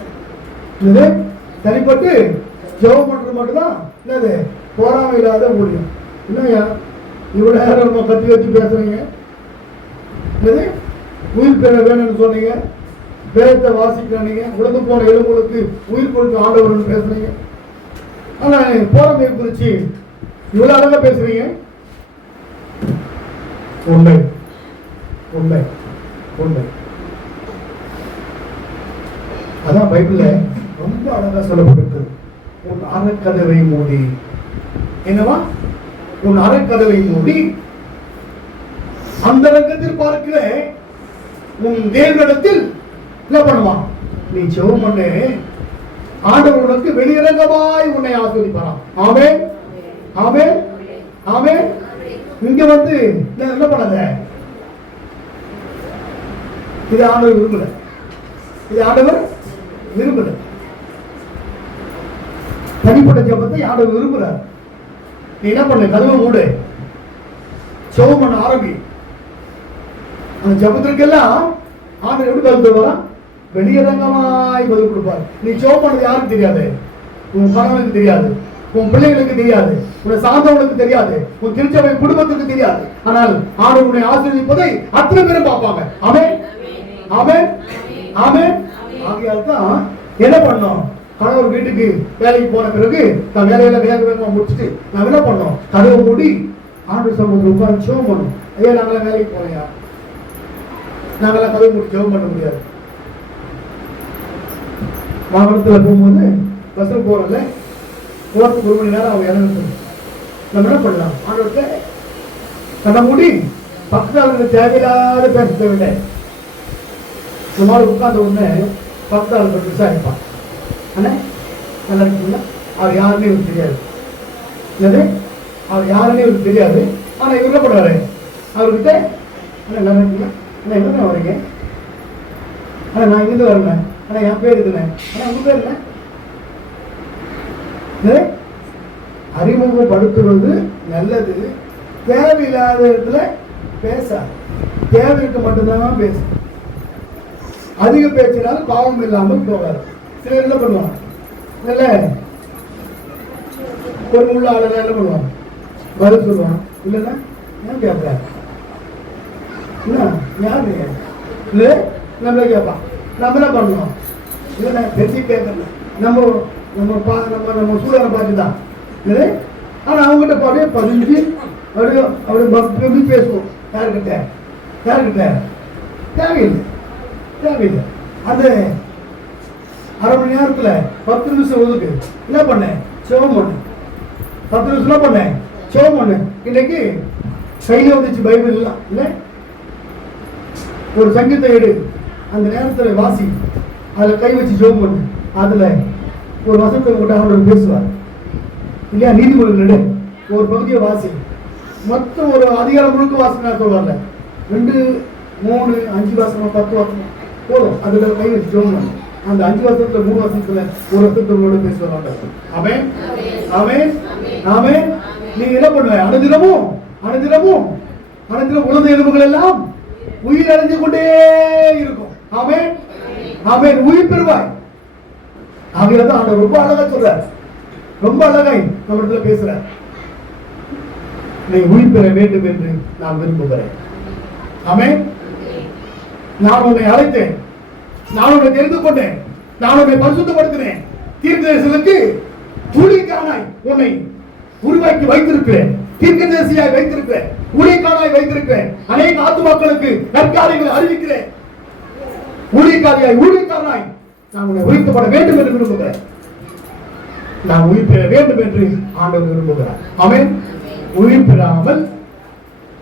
என்னது? தனிப்பட்டு ஜெபம் பண்றது மட்டும்தான் என்னது? போராமை இல்லாத ஊழியம். என்னையா இவ்வளவு நேரம் நம்ம கத்தி வச்சு பேசுறீங்க? என்னது? உயிர் பெற வேணும்னு சொன்னீங்க, வேதத்தை வாசிக்கிறீங்க, உலர்ந்து போன எலும்புகளுக்கு உயிர் கொடுக்க ஆண்டவர்னு பேசுறீங்க. ஆனா போராமையை குறிச்சு இவ்வளவு அழகா பேசுறீங்க. உண்மை உண்மை உண்மை. அதான் பைபிள்ல ரொம்ப அழகா சொல்லப்பட்டிருக்கு. உன் அறக்கதவை மூடி. என்னவா? உன் அறக்கதவை மூடி அந்த ரங்கத்தில் பார்க்கிற உன் தேவனிடத்தில் என்ன பண்ணுவான்? நீ ஜெபம் பண்ணு, ஆண்டவர் உனக்கு வெளியரங்கமாய் உன்னை ஆசீர்வதிப்பாராம். ஆமென் ஆமென் ஆமென். இங்க வந்து என்ன பண்ணாத? இது ஆண்டவர் விரும்பல. இது ஆண்டவர் விரும்பல. தனிப்பட்ட ஜெபத்தை ஆண்டவர் விரும்புறார். நீ என்ன பண்ணு? கதவை மூடு, ஜெபம் பண்ண ஆரம்பி. அந்த ஜெபத்திற்கெல்லாம் ஆண்டவர் எப்படி பதில் தருவாரா? வெளியரங்கமாய் பதில் கொடுப்பார். நீ ஜெபம் பண்ணது யாருக்கு தெரியாது? உன் கணவனுக்கு தெரியாது, உன் பிள்ளைகளுக்கு தெரியாது, உன்னை சார்ந்தவங்களுக்கு தெரியாது, உன் திருச்சபை குடும்பத்துக்கு தெரியாது. ஆனால் ஆண்டவர் உன்னை ஆசீர்வதிப்பதை அத்தனை பேரும் பார்ப்பாங்க. ஆமென் ஆமென் ஆமென். ஆகையால் தான் என்ன பண்ணோம்? கணவர் வீட்டுக்கு வேலைக்கு போன பிறகு நான் வேலையில வேக வேகமா முடிச்சுட்டு நான் என்ன பண்ணோம்? கதவை மூடி ஆண்டவர் சமூகத்தில் உட்கார்ந்து ஜெபம் பண்ணோம். ஐயா நாங்களாம் வேலைக்கு போலையா? நாங்களாம் கதவை மூடி ஜெபம் பண்ண முடியாது. வாகனத்தில் போகும்போது பஸ்ஸில் போகிறோம்ல, போகிறதுக்கு 1 மணி நேரம் அவங்க இறங்கணும். நம்ம என்ன பண்ணலாம்? ஆண்டவர்கிட்ட கண்ணை மூடி பக்கத்தாளுக்கு தேவையில்லாத பேச தேவையில்லை. சுமார் உட்கார்ந்த உடனே பக்கத்தாளுக்கு விசாரிப்பான். அண்ணே நல்லா இருக்கீங்களா? அவர் யாருன்னே இவருக்கு தெரியாது. என்னது? அவர் யாருன்னே இவருக்கு தெரியாது. ஆனால் இவர் என்ன பண்ணுவாரு? அவர்கிட்ட அண்ணா நல்லா இருக்கீங்களா? அண்ணா எங்கே வரீங்க? ஆனால் நான் இங்கிருந்து வரேன். ஆனால் என் பேர் இதுண்ணே. ஆனால் உங்கள் பேர் என்ன? அறிமுகப்படுத்துவது நல்லது. தேவையில்லாத இடத்துல பேச, தேவைக்கு மட்டும்தான் பேச. அதிக பேச்சினாலும் பாவம் இல்லாமல் போகாது. சிலர் என்ன பண்ணுவாங்க? இல்ல ஒரு உள்ள ஆளுநர் என்ன பண்ணுவாங்க? பதில் சொல்லுவான். இல்லைன்னா ஏன் கேட்கற? என்ன யாரு இல்ல நம்மள கேட்பான். நம்ம என்ன பண்ணுவோம்? இல்லைன்னா தெரிஞ்சு கேட்கல. நம்ம நம்ம நம்ம நம்ம சூழலை பார்த்துதான் இல்லை. ஆனால் அவங்ககிட்ட அப்படியே பதிஞ்சு அப்படியே அப்படியே பேசுவோம். யாருக்கிட்ட யாருக்கிட்ட தேவையில்லை தேவையில்லை. அந்த அரை மணி நேரத்தில் 10 நிமிஷம் ஒதுக்கு. என்ன பண்ணேன்? ஜெபம் பண்ணு. 10 நிமிஷம் என்ன பண்ணேன்? ஜெபம் பண்ணு. இன்னைக்கு கையில் வந்துச்சு பைபிள் எல்லாம் இல்லை. ஒரு சங்கீதத்தை எடு, அந்த நேரத்தில் வாசி, அதில் கை வச்சு ஜெபம் பண்ணு. அதில் ஒரு வசனத்தை கூட அவர் பேசுவார் இல்லையா? நீதிமொழிகள் எடு, ஒரு பகுதியை வாசி. மொத்தம் ஒரு அதிகாரம் முழுக்க வாசனை சொல்வார்ல. 2, 3, 5 வாசனம் 10 வாசனம் போதும். அதில் கை வச்சு ஜெபம் பண்ணு. அந்த 5 வருஷத்துல 3 வருஷத்துல ஒரு வருஷத்தோட பேசுவாங்க. ஆமென் ஆமென் ஆமென். நீங்க என்ன பண்ணுவ? அனுதினமும் அனுதினமும் அனுதினம் உலக எலும்புகள் எல்லாம் உயிர் அடைஞ்சு கொண்டே இருக்கும். ஆமென் ஆமென். உயிர் பெறுவாய். ஆகையால் தான் ஆண்டவர் ரொம்ப அழகா சொல்றார். ரொம்ப அழகாய் நம்ம இடத்துல பேசுறார். நீ உயிர் பெற வேண்டும் என்று நான் விரும்புகிறேன். ஆமென். நான் உன்னை அழைத்தேன், நான் உன்னை தெரிந்து கொண்டேன், நான் உன்னை பரிசுத்தப்படுத்தினேன். தீர்க்கதரிசிகளுக்கு ஊழியக்காரனாய் உன்னை உருவாக்கி வைத்திருக்கிறேன். தீர்க்கதரிசியாய் வைத்திருக்கிறேன், ஊழியக்காரனாய் வைத்திருக்கிறேன். அநேக ஆத்துமாக்களுக்கு நற்காரியங்களை அறிவிக்கிறேன். ஊழியக்காரனாய் நான் உன்னை உயிர்த்தப்பட வேண்டும் என்று விரும்புகிறேன். நான் உயிர் பெற வேண்டும் என்று ஆண்டவர் விரும்புகிறார். ஆமென். உயிர் பெறாமல்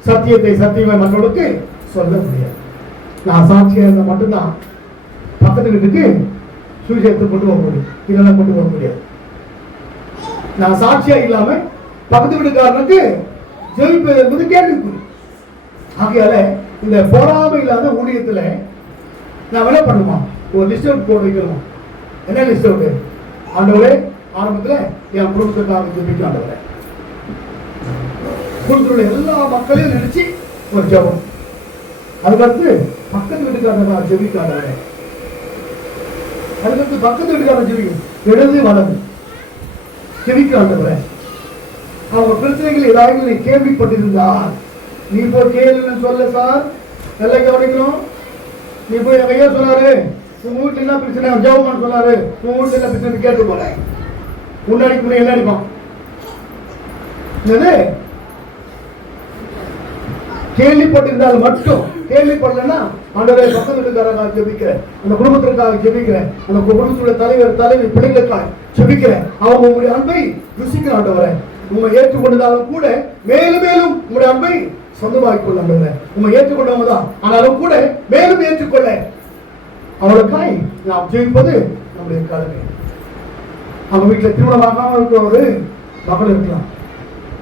சத்தியத்தை சத்தியமாய் மற்றவர்களுக்கு சொல்ல முடியாது. நான் சாட்சியா இருந்தா மட்டும்தான் பக்கத்து வீட்டுக்கு சுவிசேஷத்தை கொண்டு போக முடியும். இதெல்லாம் கொண்டு போக முடியாது. நான் சாட்சியா இல்லாம பக்கத்து வீட்டுக்காரனுக்கு ஜெபிப்பது என்பது கேள்விக்குறி. ஆகையால இந்த பொறாமை இல்லாத ஊழியத்துல நான் என்ன பண்ணுமா, ஒரு லிஸ்ட் அவுட் போட்டு வைக்கணுமா. என்ன லிஸ்ட் அவுட்? ஆண்டவரே, ஆரம்பத்துல என் குடும்பத்துக்காக ஜெபிக்க ஆண்டவரே, குடும்பத்தில் எல்லா மக்களையும் நினைச்சு ஒரு ஜெபம். அதுக்கடுத்து பக்கத்து வீட்டுக்காரங்க ஜெபிக்க ஆண்டவரே, அதுக்கடுத்து பக்கத்து வீட்டுக்காரங்க ஜெபிக்கும், இடது வலது ஜெபிக்க ஆண்டவரே. அவங்க பிரச்சனைகள் ஏதாவது நீ கேள்விப்பட்டிருந்தால் நீ போய் கேளுன்னு சொல்ல சார், நல்லா கவனிக்கணும். நீ போய் எங்க ஐயா சொன்னாரு, உங்க வீட்டுல என்ன பிரச்சனை ஜெபம் சொன்னாரு, உங்க வீட்டுல என்ன பிரச்சனை கேட்டு போல முன்னாடி முன்னாடி என்ன அடிப்பான். கேள்விப்பட்டிருந்தால் மட்டும், கேள்விப்படலன்னா ஆண்டவரே பக்கத்து வீட்டுக்காரங்க ஜெபிக்கிறேன், அந்த குடும்பத்திற்காக ஜெபிக்கிறேன், அந்த குடும்பத்துடைய தலைவர் தலைவி பிள்ளைகளுக்காக ஜெபிக்கிறேன், அவங்க உங்களுடைய அன்பை ருசிக்கிற ஆண்டவரே, உங்களை ஏற்றுக்கொண்டதாலும் கூட மேலும் மேலும் உங்களுடைய அன்பை சொந்தமாக்கிக் கொள்ள ஆண்டவரே. உங்களை ஏற்றுக்கொண்டவங்க தான், ஆனாலும் கூட மேலும் ஏற்றுக்கொள்ள அவளுக்காய் நாம் ஜெயிப்பது நம்முடைய கடமை. அவங்க வீட்டில் திருமணமாக இருக்க ஒரு மகள் இருக்கலாம்,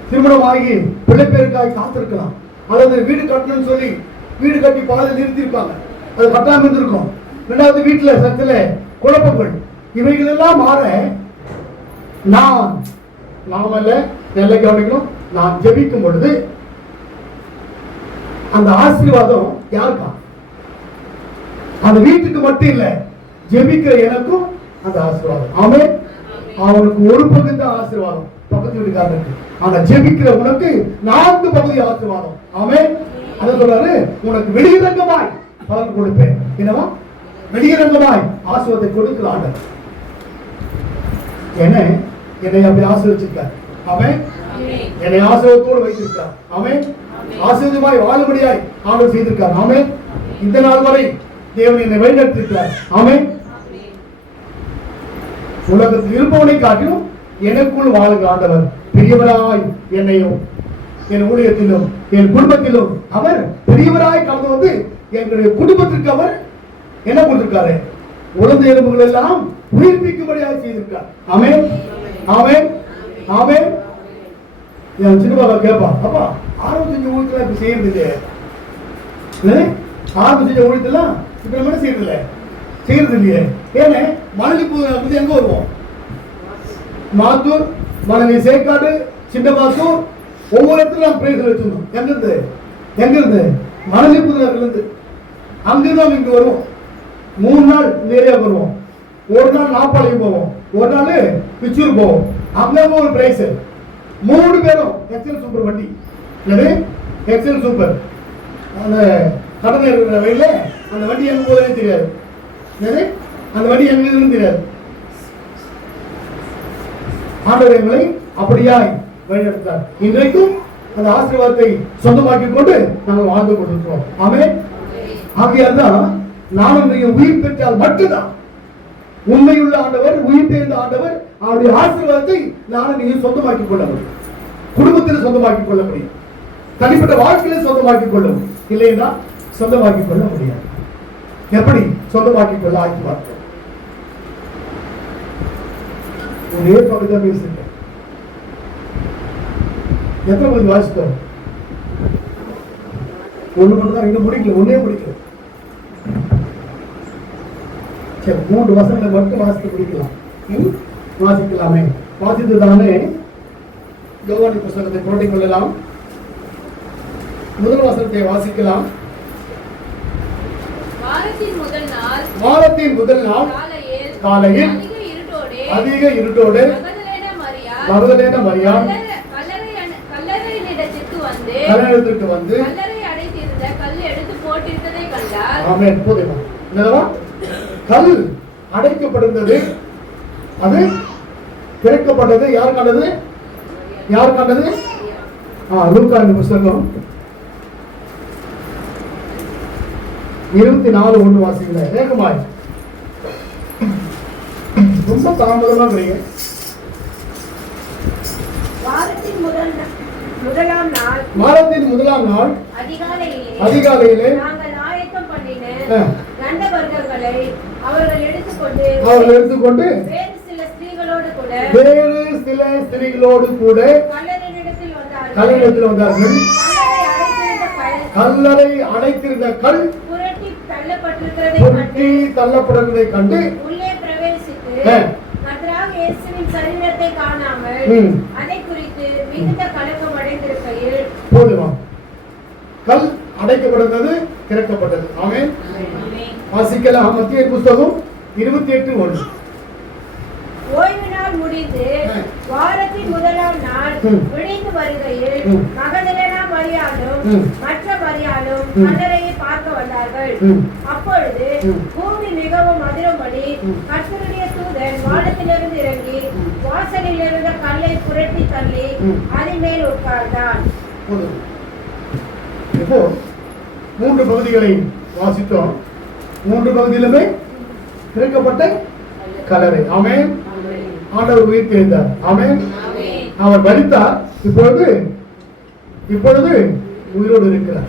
திருமணமாகி பிள்ளை பேருக்காய் காத்திருக்கலாம், அல்லது வீடு கட்டணும்னு சொல்லி வீடு கட்டி பாதையில் நிறுத்திருப்பாங்க, அது கட்டாம இருந்திருக்கும். ரெண்டாவது வீட்டுல சத்துல குழப்பங்கள், இவைகள் எல்லாம் மாற நாமல்ல நல்ல கவனிக்கணும். நான் ஜெபிக்கும் பொழுது அந்த ஆசீர்வாதம் யாருக்கா? அந்த வீட்டுக்கு மட்டும் இல்ல, ஜெபிக்கிற எனக்கும் அந்த ஆசீர்வாதம். ஆமென். அவனுக்கு ஒரு பகுதி தான் ஆசீர்வாதம் பக்கத்து வீட்டுக்காரனுக்கு, ஆனா ஜெபிக்கிற உனக்கு 4 பகுதி ஆசீர்வாதம். ஆமென். அத சொல்றாரு, உனக்கு வெளியிறங்கமாய் பலன் கொடுப்பேன். என்னவா? வெளியிறங்கமாய் ஆசீர்வாதத்தை கொடுக்கிற ஆண்டவர் என்னை அப்படி ஆசீர்வதிச்சிருக்கார். ஆமென். என்னை ஆசீர்வாதத்தோடு வைத்திருக்கார். ஆமென். ஆசீர்வாதமாய் வாழும்படியாய் ஆண்டவர் செய்திருக்கார். ஆமென். இந்த நாள் வரை தேவன் என்னை வழிநடத்திருக்கிறார். ஆமென். உலகத்தில் இருப்பவனை காட்டிலும் எனக்குள் வாழுகிற ஆண்டவர் பெரியவராய் என்னையும் என் ஊழியத்திலும் என் குடும்பத்திலும் அவர் பெரியவராய் கலந்து வந்து எங்களுடைய குடும்பத்திற்கு அவர் என்ன கொடுத்திருக்காரு? உலர்ந்த எலும்புகள் எல்லாம் உயிர்ப்பிக்கும்படியாக செய்திருக்கார். ஆமென். ஆமென். ஆமென். என் சின்ன பாப்பா கேட்பா, அப்பா ஆரம்பிச்ச ஊழியத்துல இப்ப செய்யறது இல்லையே, ஆரம்பிச்ச ஊழியத்தெல்லாம் இப்ப நம்ம என்ன செய்யறது இல்லையே. ஏன்னா மணலிப்பு எங்க வருவோம்? மாத்தூர், மணலி, சேக்காடு, சின்னமாத்தூர், ஒவ்வொரு இடத்துல நாம் பிரேசல் வச்சிருந்தோம். எங்க இருந்து மணலிப்புல இருந்து அங்கிருந்து இங்க வருவோம். 3 நாள் நிறைய வருவோம். ஒரு நாள் நாப்பாளையம் போவோம், ஒரு நாள் பிச்சூர் போவோம். அங்க ஒரு பிரைஸ் 3 பேரும் எக்ஸல் சூப்பர் வண்டி. எக்ஸல் சூப்பர் அந்த கடனை இருக்கிற வழியில அந்த வண்டி எங்க போதே தெரியாது. அந்த வண்டி எங்க இருக்குன்னு தெரியாது. ஆண்டவர் எங்களை அப்படியாய் வழிநடத்தார். இன்றைக்கும் அந்த ஆசீர்வாதத்தை சொந்தமாக்கிக் கொண்டு நாங்கள் வாழ்ந்து கொண்டிருக்கிறோம். ஆமென். ஆகையால் தான் நானும் உயிர் பெற்றால் மட்டும்தான் உண்மையுள்ள ஆண்டவர், உயிர் தேர்ந்த ஆண்டவர் அவருடைய ஆசீர்வாதத்தை நானும் நீங்க சொந்தமாக்கிக் கொள்ள முடியும். குடும்பத்தில் சொந்தமாக்கிக் கொள்ள முடியும், தனிப்பட்ட வாழ்க்கையில சொந்தமாக்கிக் கொள்ள முடியும். இல்லைன்னா சொந்தமாக்கிக் கொள்ள முடியாது. எப்படி சொந்தமாக்கிக் கொள்ள ஆக்கி பார்த்தோம்? ஒரே பகுதியாக பேசுங்க. எத்தனை பகுதி வாசித்தோம்? ஒண்ணு மட்டும் தான் இன்னும் முடிக்கல, ஒன்னே முடிக்கல. சரி, 3 வசனங்களை மட்டும் வாசித்து முடிக்கலாம். வாசிக்கலாமே. வாசித்து தானே யோவான் புத்தகத்தை புரட்டிக் கொள்ளலாம். முதல் வசனத்தை வாசிக்கலாம். வாரத்தின் முதல் நாள் காலையில் அதிக இருட்டோடு மகதலேனா மரியாள் கல்லறைக்கு வந்து ஆமென். போதுமா? கல் அடைக்கப்பட்டிருந்தது, அது திறக்கப்பட்டது. யார் கண்டது? யார் கண்டது? லூக்காவின் புத்தகம் 24:1 வாசிக்கல. வேகமாய், ரொம்ப தாமதமா இருக்கிறீங்க. வாரத்தின் முதலாம் நாள் அதிகாலையிலே நாங்கள் ஆயத்தம் பண்ணின கண்டவர்களை அவர்கள் எடுத்துக்கொண்டு வேறு சில ஸ்திரீகளோடு கூட கல்லறையில் வந்தார்கள். கல்லறை அடைத்திருந்த கல் புரட்டி தள்ளப்படுவதை கண்டு உள்ளே பிரவேசித்து கர்த்தராகிய இயேசுவின் சரீரத்தை காணாமல் அதை குறித்து மிகுந்த கலக்கம் அடைந்திருக்கையில் போதுமா கல் அடைக்கப்படுகிறது, திறக்கப்பட்டது. ஆமென். வாசிக்கலாம். மத்திய புத்தகம் 28:1. ஓய்வு நாள் முடிந்து வாரத்தின் முதலாம் நாள் விழித்து வருகையில் மகதலேனா மரியாளும் மற்ற மரியாளும் கல்லறையை பார்க்க வந்தார்கள். அப்பொழுது பூமி மிகவும் அதிரும்படி கர்த்தருடைய தூதன் வானத்திலிருந்து இறங்கி வாசலில் இருந்த கல்லை புரட்டி தள்ளி அதன் மேல் உட்கார்ந்தான். இப்போ 3 பகுதிகளை வாசித்தோம். 3 பகுதியிலுமே திறக்கப்பட்ட கல்லறை. ஆமென். ஆண்டவர் உயிர் தெழுந்தார். ஆமென். அவர் மரித்தார். இப்பொழுது உயிரோடு இருக்கிறார்.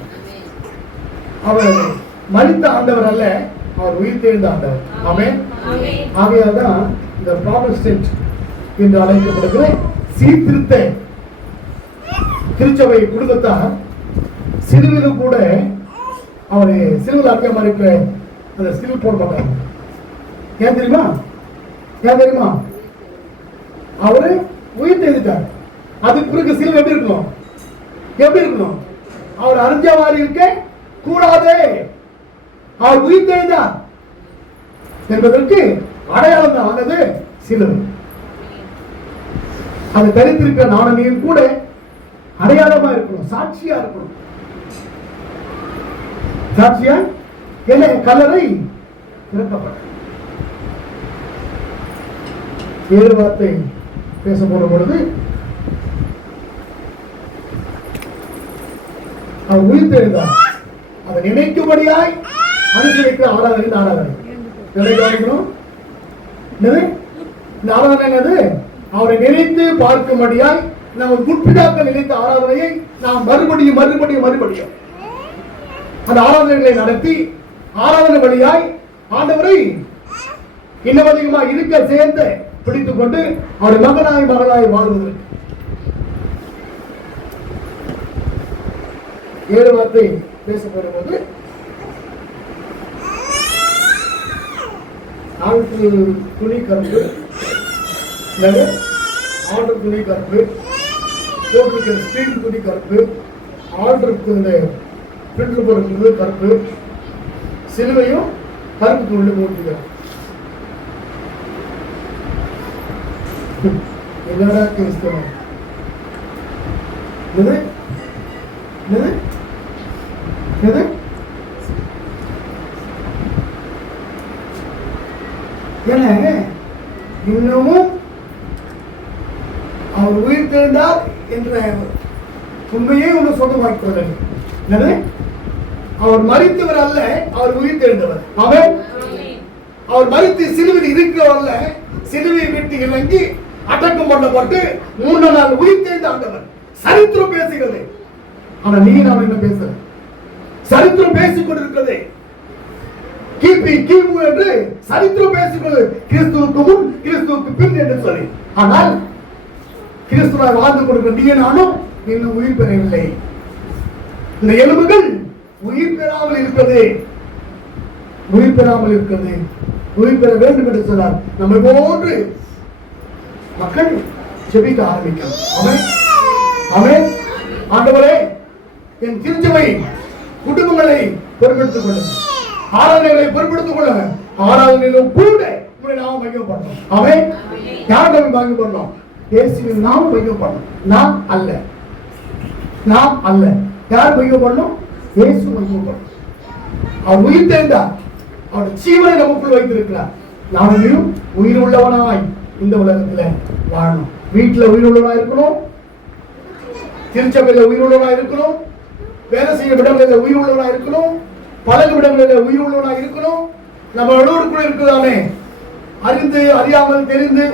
அவர் மரித்த ஆண்டவர் அல்ல, அவர் உயிர் தெழுந்த ஆண்டவர். ஆமென். ஆகையால் தான் இந்த ப்ராட்டஸ்டன்ட் என்று அழைக்கப்படுகிற சீர்திருத்த திருச்சபை குடும்பத்தார் சிலுவையில் கூட அவர் சிலுவையில் அப்பியமா இருக்கிற அந்த சிலுவை போட மாட்டாங்க. ஏன் தெரியுமா? அவரு உயிர் தெழுந்தார். அதுக்கு பிறகு சிலுவை எப்படி இருக்கணும்? அவர் அறிஞ்சவாறு இருக்க கூடாது. அவர் உயிர் தெழுந்தார் என்பதற்கு அடையாளம் தான் ஆனது சிலுவை. அது தரித்திருக்கிற நாணயம் கூட அடையாளமா இருக்கணும், சாட்சியா இருக்கணும். சாட்சியா என்ன? கல்லறை திறக்கப்பட்டது. 7 வார்த்தை பேச போன பொழுது அவர் உயிர் தெழுந்தார். அதை நினைக்கும்படியாய் அனுசரிக்கிற ஆராதனை. நினைக்கணும். இந்த ஆராதனை என்னது? அவரை நினைத்து பார்க்கும்படியாய் நம்ம முற்பிதாக்கள் நினைத்த ஆராதனையை நாம் மறுபடியும் அந்த ஆராதனைகளை நடத்தி ஆராதனை வழியாய் ஆண்டவரை இன்னும் அதிகமா இருக்க சேர்ந்து பிடித்துக் கொண்டு அவருடைய மகனாய் வாழ்வது. 7 வார்த்தை பேச போடும்போது ஆளுக்கு துணி கருப்பு, ஆர்டர் துணி கருப்பு, போட்டிருக்கிற ஸ்கிரீன் துணி கருப்பு, ஆர்டருக்கு இந்த பிரிண்டர் போடுறது கருப்பு, சிலுவையும் கருப்பு துணி போட்டுக்கிறார். என்னடா கிறிஸ்தவம்? இன்னமும் அவர் உயிர் தெழுந்தார் என்ற உண்மையை ஒன்று சொந்தமாக்கிக் கொள்ள. அவர் மரித்தவர் அல்ல, அவர் உயிர் தெழுந்தவர். அவர் மரித்து சிலுவையில் இருக்கிறவர் அல்ல, சிலுவையை விட்டு இறங்கி அடக்கம் பண்ணப்பட்டு 3 நாள் உயிர் தெழுந்த ஆண்டவர். சரித்திரம் பேசுகிறது. ஆனா நீ நான் என்ன பேசுற? சரித்திரம் பேசிக் கொண்டிருக்கிறது. கிபி கிமு என்று சரித்திரம் பேசிக்கொண்டு கிறிஸ்துவுக்கு முன் கிறிஸ்துவுக்கு பின் என்று சொல்லி. ஆனால் கிறிஸ்துவாய் வாழ்ந்து கொடுக்கிற நீ நானும் இன்னும் உயிர் பெறவில்லை. இந்த எலும்புகள் உயிர் பெறாமல் இருக்கிறது. உயிர் பெற வேண்டும் என்று சொன்னார். நம்மை போன்று மக்கள் செபிக்க ஆரம்பிக்கும். ஆமென். ஆண்டவரே, என் திருச்சபை குடும்பங்களை பொறுப்பெடுத்துக் கொள்ளுங்க, ஆராதனைகளை பொறுப்பெடுத்துக் கொள்ளுங்க. ஆராதனையிலும் கூட உங்களுடைய நாமம் மையப்படணும். ஆமென். யார் நாமம் மையப்படணும்? இயேசுவின் நாமம் மையப்படணும். நாம் அல்ல. யார் மையப்படணும்? இயேசு மையப்படணும். அவர் உயிர் தெழுந்தார். அவர் ஜீவனை நமக்குள் வைத்திருக்கிறார். நானும் உயிர் உள்ளவனாய் இந்த உலகத்தில் வாழணும். வீட்டில் உயிர் உள்ளவனாய் இருக்கணும், திருச்சபையில் உயிர் உள்ளவனாய் இருக்கணும், வேலை செய்ய விடங்களில் உயிர் உள்ளவனாய் இருக்கணும், பழகு விடங்களில் உயிர் உள்ளவனாய் இருக்கணும். நம்ம கூட இருக்குதானே அறிந்து அறியாமல் தெரிந்து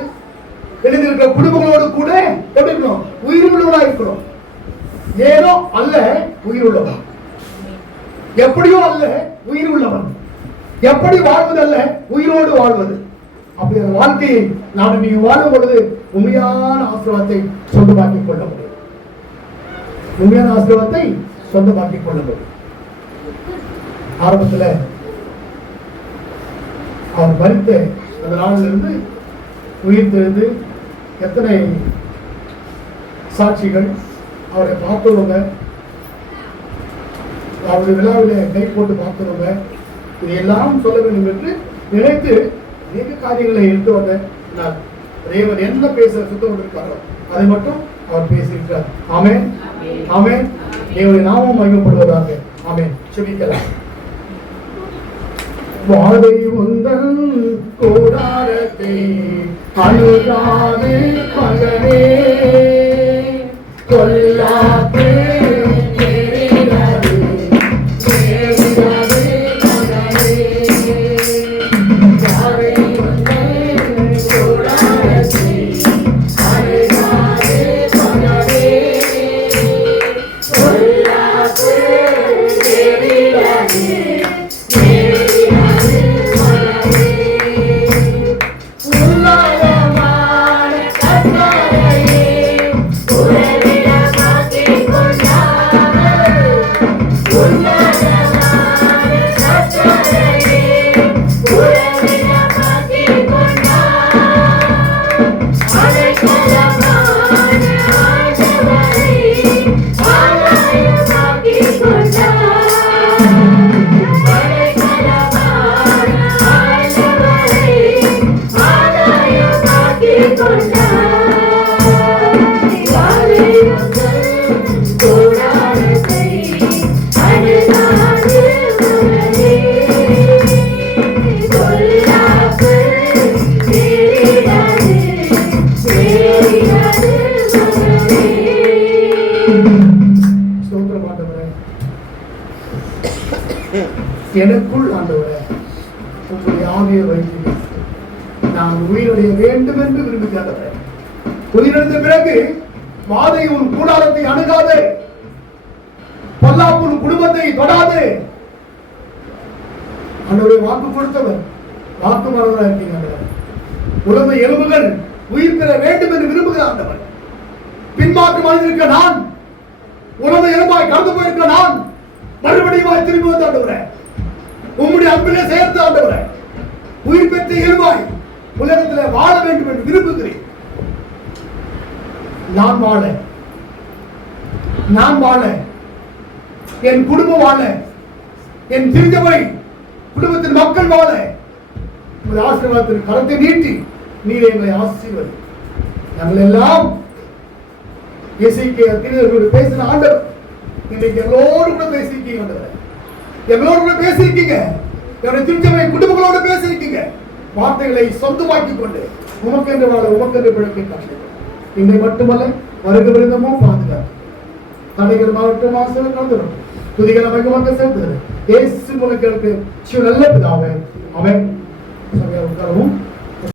எழுதியிருக்கிற குடும்பங்களோடு கூட எப்படி இருக்கணும்? உயிர் உள்ளவனாய் இருக்கணும். ஏனோ அல்ல, உயிர் உள்ளவன். எப்படியோ அல்ல, உயிர் உள்ளவன். எப்படி வாழ்வதல்ல, உயிரோடு வாழ்வது. அப்படி அந்த வாழ்க்கையை நாம் நீங்க வாழும் பொழுது உண்மையான ஆசீர்வாதத்தை சொந்தமாக்கிக் கொள்ள முடியும். உண்மையான ஆசீர்வாதத்தை சொந்தமாக்கிக் கொள்ளுங்கள். ஆரம்பத்தில் அவர் மரித்த அந்த நாளிலிருந்து உயிர் தெரிந்து எத்தனை சாட்சிகள் அவரை பார்த்தவங்க, அவருடைய விழாவிலே கை போட்டு பார்த்தவங்க, இதையெல்லாம் சொல்ல வேண்டும் என்று நினைத்து அநேக காரியங்களை எடுத்து வந்த நான் தேவன் என்ன பேச சுத்தம் கொண்டிருக்காரோ அதை மட்டும் அவர் பேசியிருக்கிறார். ஆமென், ஆமென். தேவனுடைய நாமம் மகிமைப்படுவதாக. ஆமென். செபிக்கலாம். வாதை உந்தன் கூடாரத்தை அணுகாதே மகனே, கொல்லாதே நேரிடாதே நேரிடாதே மகனே. வாதை உந்தன் கூடாரத்தை அணுகாதே மகனே, கொல்லாதே நேரிடாதே எனக்குள் ஆண்டவரே உங்களுடைய ஆவியை வைத்து நான் உயிரடைய வேண்டும் என்று விரும்புகிறேன். உயிரிழந்த பிறகு வாதை உன் கூடாரத்தை அணுகாதே, பொல்லாப்பு உன் குடும்பத்தை தொடாதே. ஆண்டவரே வாக்கு கொடுத்தவர், வாக்கு மரவராக இருக்கீங்க ஆண்டவர். உலக எலும்புகள் உயிர் பெற வேண்டும் என்று விரும்புகிற ஆண்டவர். பின்மாற்றம் அடைந்திருக்க நான், உலக எலும்பாய் கடந்து போயிருக்க நான் மறுபடியும் திரும்பி வந்து ஆண்டவரே உம்முடைய அன்பிலே சேர்த்து ஆண்டவரே உயிர் பெற்ற எலும்பாய் உலகத்தில் வாழ வேண்டும் என்று விரும்புகிறேன். நான் வாழ, என் குடும்பம் வாழ, என் திருச்சபை குடும்பத்தின் மக்கள் வாழ உங்கள் ஆசீர்வாதத்தின் கரத்தை நீட்டி நீர் எங்களை ஆசீர்வதி. நாங்கள் எல்லாம் இசைக்கு பேசின ஆண்டவர் இன்னைக்கு எங்களோடு கூட பேசியிருக்கீங்க ஆண்டவரே, எங்களோடு கூட பேசியிருக்கீங்க, என்னுடைய திருச்சபை குடும்பங்களோடு பேசியிருக்கீங்க. வார்த்தைகளை சொந்தமாக்கிக் கொண்டு உமக்கென்று வாழ உமக்கென்று பிழைக்க காட்டுங்கள். இன்றை மட்டுமல்ல வருக விருந்தமும் பாதுகாப்பு தடைகள் மாவட்டம் ஆசிரியர் கலந்துடும் துதிகளை மகிழ்வாக சேர்த்துகிறேன். இயேசு மூலம் கேட்க நல்ல பிதாவே. ஆமென். உட்காரவும்.